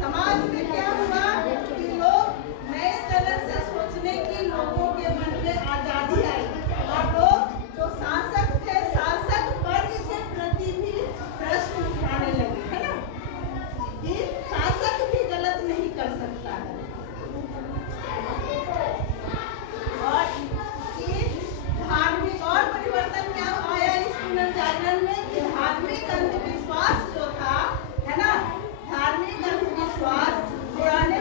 समाज में क्या हुआ कि लोग नए तरह से सोचने की लोगों के मन में आजादी आई और लोग जो शासक थे शासक वर्ग के प्रति भी प्रश्न उठाने लगे, है ना, कि शासक भी गलत नहीं कर सकता है। और कि धार्मिक और परिवर्तन क्या आया इस पुनर्जागरण में कि धार्मिक अंधविश्वास जो था, है ना, धार्मिक अंधविश्वास पुराने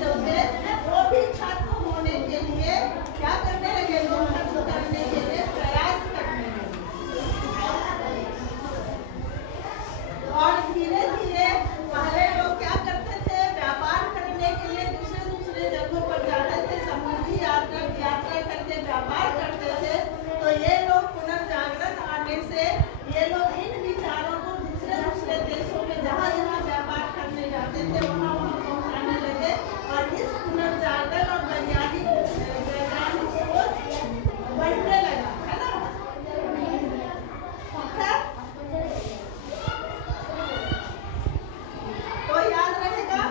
जो थे वो भी खत्म होने के लिए क्या करने लगे, लोग खत्म करने के लिए प्रयास करने लगे। और धीरे धीरे पहले लोग क्या करते थे, व्यापार करने के लिए दूसरे जगहों पर जाते थे, समुद्री यात्रा करके व्यापार करते थे। तो ये लोग पुनर्जागरण आने से ये लोग इन विचारों को दूसरे देशों में जहाँ व्यापार करने जाते थे वहाँ पहुँचाने लगे और इस पुनर्जागरण और वैज्ञानिक सोच बढ़ने लगा, है ना। तो याद रहेगा।